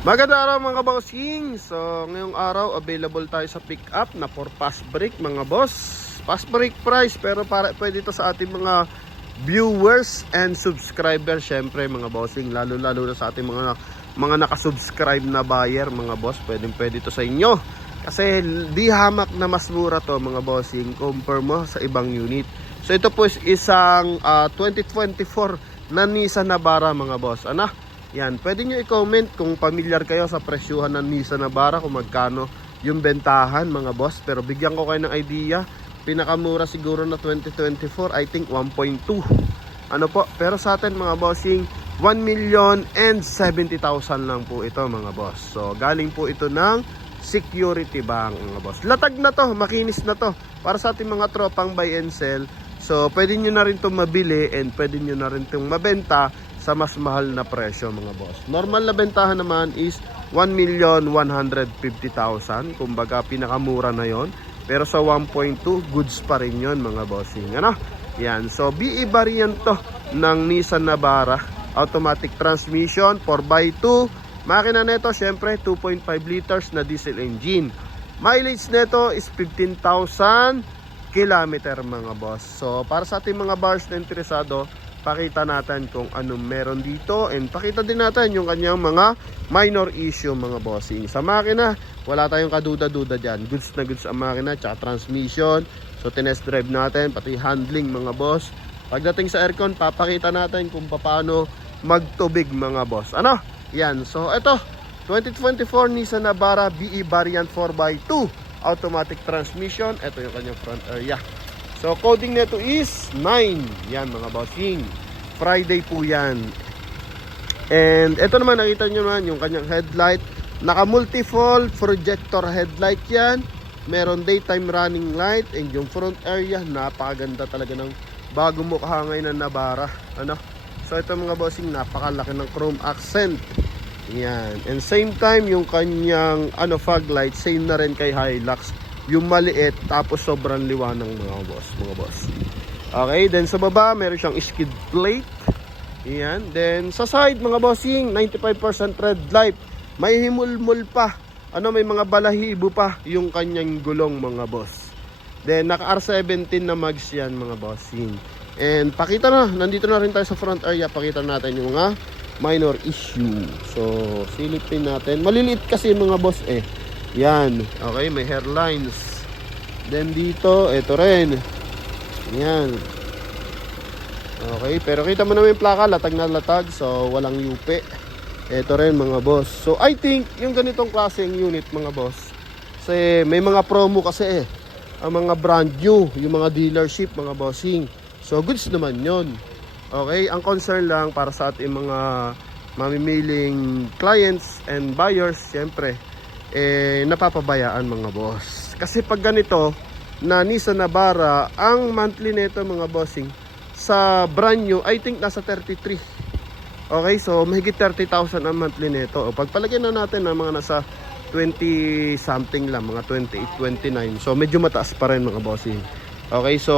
Magandang araw mga bossing. So ngayong araw available tayo sa pick up na for fast break mga boss. Fast break price pero pwede ito sa ating mga viewers and subscribers syempre mga bossing, lalo na sa ating mga nakasubscribe na buyer mga boss. Pwede ito sa inyo kasi di hamak na mas mura to mga bossing compare mo sa ibang unit. So ito po is isang 2024 na Nissan Navara mga boss. Yan, pwede nyo i-comment kung familiar kayo sa presyuhan ng Nissan Navara, kung magkano yung bentahan mga boss. Pero bigyan ko kayo ng idea, pinakamura siguro na 2024, I think 1.2. Pero sa atin mga bossing, 1,070,000 lang po ito mga boss. So galing po ito ng Security Bank mga boss. Latag na to, makinis na to, para sa ating mga tropang buy and sell. So pwede nyo na rin itong mabili and pwede nyo na rin itong mabenta sa mas mahal na presyo mga boss. Normal na bentahan naman is 1,150,000. Kumbaga pinakamura na yon. Pero sa 1.2 goods pa rin yon mga bossing. Yan. So BE variant to ng Nissan Navara. Automatic transmission 4x2. Makina nito syempre 2.5 liters na diesel engine. Mileage nito is 15,000 kilometer mga boss. So para sa ating mga buyers na interesado, pakita natin kung anong meron dito and pakita din natin yung kanyang mga minor issue mga bossing. Sa makina, wala tayong kaduda-duda dyan. Goods na goods ang makina, tsaka transmission. So tinest drive natin, pati handling mga boss. Pagdating sa aircon, papakita natin kung paano magtubig mga boss. Yan, so ito 2024 Nissan Navara BE variant 4x2 automatic transmission. Ito yung kanyang front area. So coding nito is 9. Yan mga bossing. Friday po yan. And ito naman nakita nyo naman yung kanyang headlight. Naka multi-fold projector headlight yan. Meron daytime running light. And yung front area, napakaganda talaga ng bago mukha ngayon ng Navara. So ito mga bossing, napakalaki ng chrome accent. Yan. And same time yung kanyang fog light, same na rin kay Hilux. Yung maliit tapos sobrang liwanag mga boss. Okay, then sa baba meron siyang skid plate. Yan. Then sa side mga bossing, 95% red light. May himulmul pa. May mga balahibo pa yung kanyang gulong mga boss. Then naka R17 na mags yan mga bossing. And pakita na, nandito na rin tayo sa front area. Pakita natin yung mga minor issue. So silipin natin. Maliliit kasi mga boss Yan. Okay, may hairlines. Then dito, ito rin. Yan. Okay, pero kita mo naman yung plaka, latag na latag. So, walang yupe. Ito rin mga boss. So, I think, yung ganitong klaseng unit mga boss. Kasi may mga promo kasi ang mga brand new, yung mga dealership, mga bossing. So, goods naman yon. Okay, ang concern lang para sa ating mga mamimiling clients and buyers, syempre, napapabayaan mga boss. Kasi pag ganito na Nissan Navara, ang monthly nito mga bossing sa brand new, I think nasa 33. Okay, so mahigit 30,000 ang monthly nito. O pagpalagyan na natin ng mga nasa 20 something lang, mga 28, 29. So medyo mataas pa rin mga bossing. Okay, so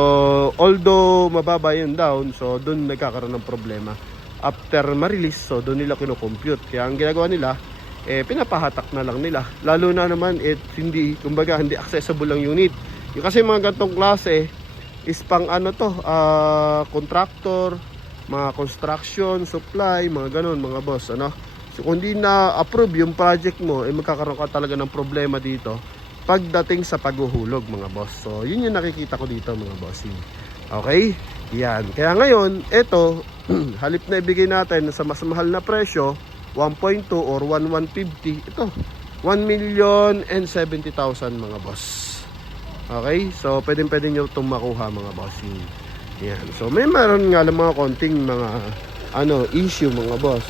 although mababa yung down, so doon nagkakaroon ng problema. After ma-release, so doon nila kino-compute. Kaya ang ginagawa nila, pinapahatak na lang nila. Lalo na naman hindi accessible ang unit. Yung kasi mga gantong klase is pang contractor, mga construction, supply, mga ganon mga boss. So kung di na approve yung project mo, magkakaroon ka talaga ng problema dito pagdating sa paghuhulog mga boss. So yun yung nakikita ko dito mga bossing. Okay, yan. Kaya ngayon ito halip na ibigay natin sa mas mahal na presyo 1.2 or 1,150, ito 1,070,000 mga boss. Okay, so pwede nyo itong makuha mga bossing. Yan. So meron nga lang mga konting mga issue mga boss,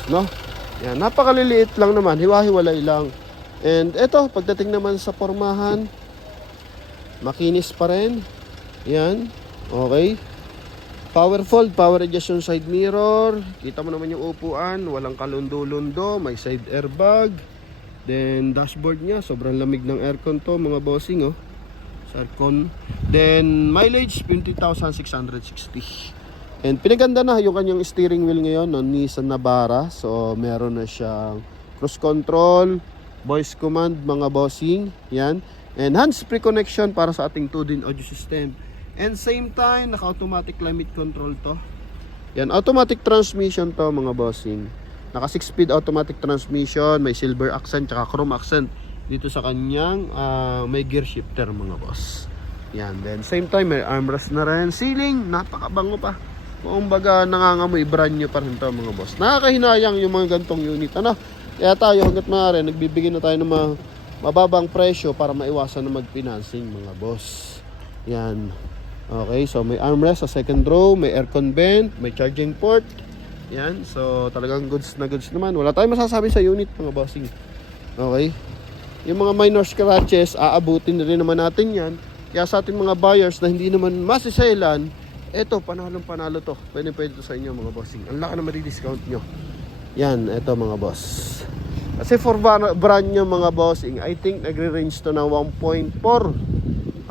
Yan, napakaliliit lang naman, hiwa-hiwalay lang. And ito, pagdating naman sa pormahan, makinis pa rin. Yan. Okay. Power fold, power adjust yung side mirror. Kita mo naman yung upuan, walang kalundo-lundo, may side airbag. Then dashboard niya, sobrang lamig ng aircon to mga bossing sa aircon. Then mileage 20,660. And pinaganda na yung kanyang steering wheel ngayon ng Nissan Navara. So meron na siyang cruise control, voice command mga bossing, yan. And hands-free connection para sa ating 2-din audio system. And same time, naka-automatic climate control to. Yan, automatic transmission to mga bossing. Naka 6-speed automatic transmission, may silver accent tsaka chrome accent dito sa kanyang may gear shifter mga boss. Yan, then same time may armrest na rin, ceiling, napakabango pa. Kung baga nangangamoy, brand new pa rin to mga boss. Nakakahinayang yung mga gantong unit, ano? Kaya tayo hanggat maaari nagbibigay na tayo ng mababang presyo para maiwasan na mag-financing mga boss. Yan. Okay, so may armrest sa second row, may aircon vent, may charging port. Yan, so talagang goods na goods naman. Wala tayong masasabi sa unit mga bossing. Okay. Yung mga minor scratches, aabutin na rin naman natin yan. Kaya sa ating mga buyers na hindi naman masisailan, eto, panalong-panalo to. Pwede to sa inyo mga bossing. Ang laki na madi-discount nyo. Yan, eto mga boss. Kasi for brand nyo mga bossing, I think nagre-range to na 1.4.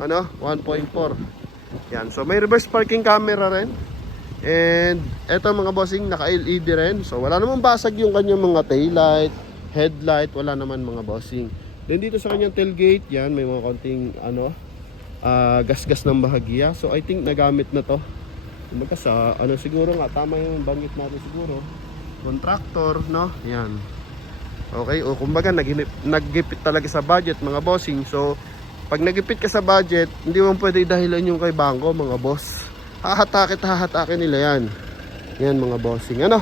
Ano? 1.4. Yan, so may reverse parking camera rin. And eto mga bossing, naka-LED rin. So wala namang basag yung kanyang mga taillight, headlight, wala naman mga bossing. Then dito sa kanyang tailgate, yan, may mga konting gas-gas ng bahagya. So I think nagamit na to. Kumbaga sa siguro nga tama yung banggit natin siguro. Contractor, no? Yan. Okay, o kumbaga naggipit talaga sa budget mga bossing. So pag nagipit ka sa budget, hindi mo pwede dahilan yung kay bangko mga boss. Hahatakin nila yan. Yan mga bossing. Ano?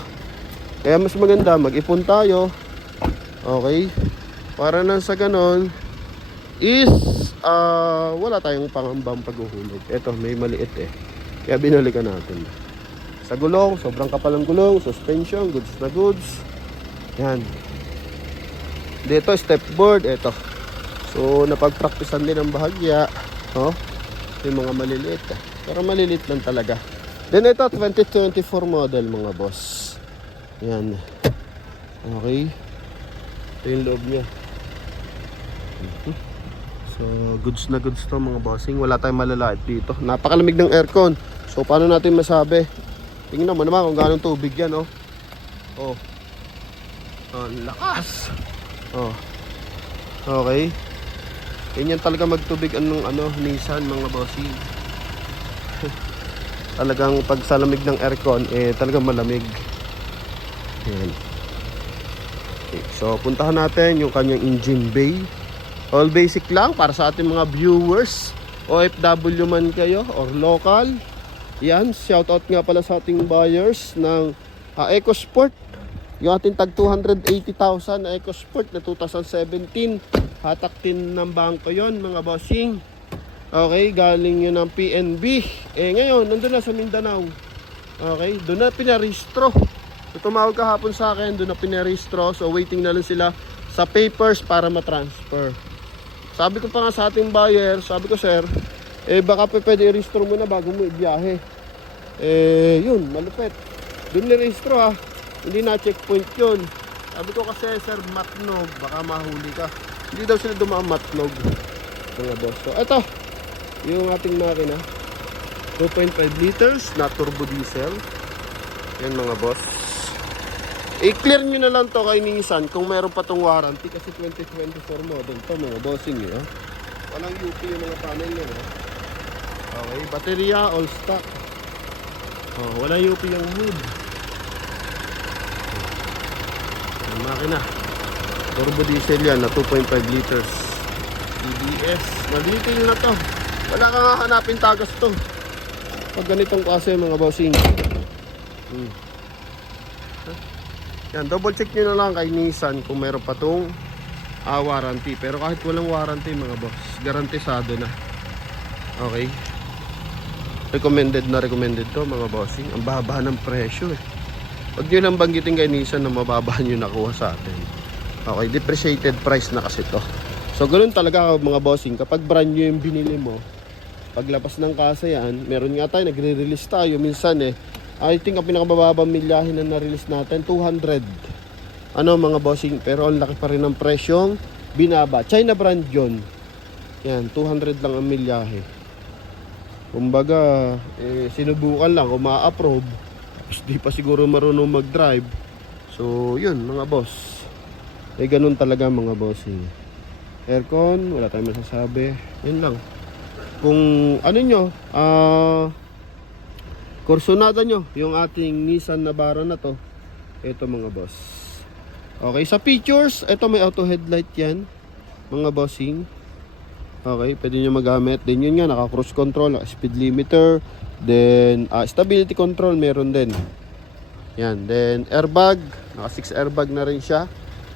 Kaya mas maganda mag-ipon tayo. Okay? Para nang sa ganon is wala tayong pangambang paghuhulog. Eto, may maliit eh. Kaya binalikan natin. Sa gulong, sobrang kapal ng gulong, suspension, goods na goods. Yan. Dito, step board, eto. So, napagpraktisan din ang bahagya. Oh, yung mga maliliit. Pero maliliit lang talaga. Then ito, 2024 model mga boss. Yan. Okay. Ito yung loob niya. So, goods na goods to mga bossing. Wala tayong malalait dito. Napakalamig ng aircon. So, paano natin masabi? Tingnan mo naman kung gaano tubig yan, oh. Oh. Oh, lakas. Oh. Okay. Ganyan talaga magtubig anong Nissan mga bossing. Talagang pag sa lamig ng aircon, talagang malamig. Yan. Okay, so, puntahan natin yung kanyang engine bay. All basic lang para sa ating mga viewers. OFW man kayo or local. Yan, shoutout nga pala sa ating buyers ng EcoSport. Yung ating tag 280,000 na EcoSport na 2017. Hatak din ng bangko yon mga bossing. Okay, galing yun ng PNB. Ngayon, nandun na sa Mindanao. Okay, doon na pinarehistro. So, tumawag kahapon sa akin, doon na pinarehistro. So, waiting na lang sila sa papers para matransfer. Sabi ko pa nga sa ating buyer, sabi ko, sir, baka pwede i-rehistro mo na bago mo ibiyahe. Yun, malupit. Doon nirehistro ha. Hindi na checkpoint yun. Sabi ko kasi, sir, matnog, baka mahuli ka. Hindi daw sila dumaan matnog. Mga boss. So, eto. Yung ating makina. 2.5 liters na turbo diesel. Yan mga boss. I-clear nyo na lang to kay Nissan kung meron pa tong warranty kasi 2024 model to mga bossing nyo. Walang UP yung mga panel nyo. Okay, baterya all stock. Oh, walang UP yung hood. Yung makina. Turbo diesel yan na 2.5 liters. EBS. Mag-detail na to. Wala kang hahanapin tagas to. Pag ganitong klase mga bossing. Yan, double check nyo na lang kay Nissan kung meron pa tong warranty. Pero kahit walang warranty mga boss, garantisado na. Okay. Recommended to mga bossing. Ang baba ng presyo eh. Huwag nyo lang banggitin kay Nissan na mababa nyo nakuha sa atin. Okay, depreciated price na kasi to. So ganoon talaga mga bossing. Kapag brand new yung binili mo, paglabas ng kasa yan, meron nga tayo, nagre-release tayo minsan eh. I think ang pinakamababang milyahe na na-release natin 200. Mga bossing, pero ang laki pa rin ng presyong binaba. China brand yun. Yan, 200 lang ang milyahe. Kumbaga, sinubukan lang kung ma-approve. Tapos di pa siguro marunong mag-drive. So, yun mga boss. ganun talaga mga bossing. Aircon, wala tayong masasabi. Yan lang. Kung ano nyo, kursunada nyo yung ating Nissan Navara na to, ito mga boss. Okay, sa features, ito may auto headlight yan mga bossing. Okay, pwede nyo magamit. Then yun nga, naka cruise control, naka speed limiter. Then stability control meron din. Yan, then airbag, naka 6 airbag na rin siya.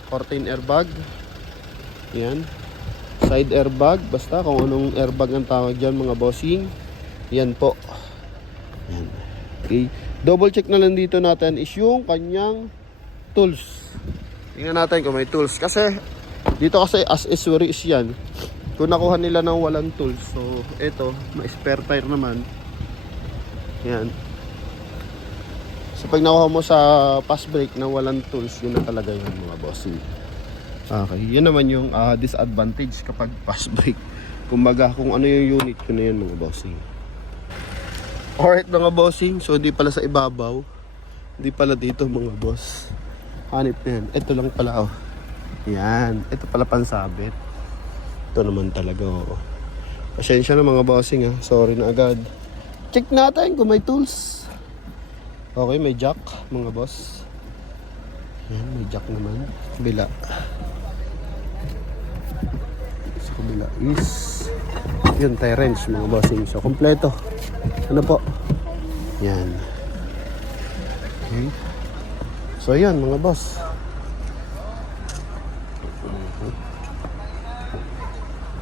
14 airbag. Yan. Side airbag, basta kung anong airbag ang tawag dyan mga bossing. Yan po. Yan. Okay. Double check na lang dito natin is yung kanyang tools. Tingnan natin kung may tools. Kasi dito kasi as accessories yan. Kung nakuha nila ng walang tools. So ito, may spare tire naman. Yan. So pag nakuha mo sa fast brake na walang tools, yun na talaga yun mga bossing. Okay, yun naman yung disadvantage kapag fast brake. Kumbaga kung ano yung unit, yun na yun mga bossing. Alright mga bossing, so hindi pala sa ibabaw. Hindi pala dito mga boss. Hanip na yan. Ito lang pala oh. Yan, ito pala pansabit. Ito naman talaga oh. Pasensya na mga bossing ha. Sorry na agad. Check natin kung may tools. Okay, may jack mga boss. Yan, may jack naman. Kabila. Sa kabila is yun, tie wrench mga bossing. So, kompleto. Ano po? Yan. Okay. So, yan mga boss.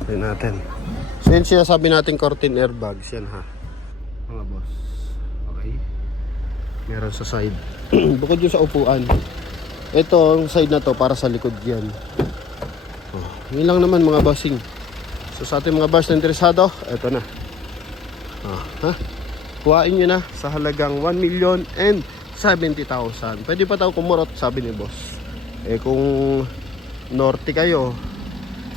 Tignan natin. So, yun sinasabi natin curtain airbags. Yan ha. Mga boss. Okay. Meron sa side. Bukod yung sa upuan. Ito, ang side na to para sa likod yan. Oh, yun lang naman mga bossing. So sa ating mga boss na interesado, ito na. Kuhain nyo na sa halagang 1,070,000. Pwede pa tayo kumurot, sabi ni boss. Eh kung norte kayo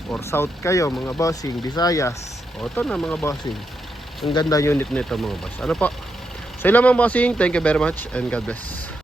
or south kayo mga bossing, Visayas, o ito na mga bossing. Ang ganda unit nito mga boss. Ano po? So yun lang mga bossing, thank you very much and God bless.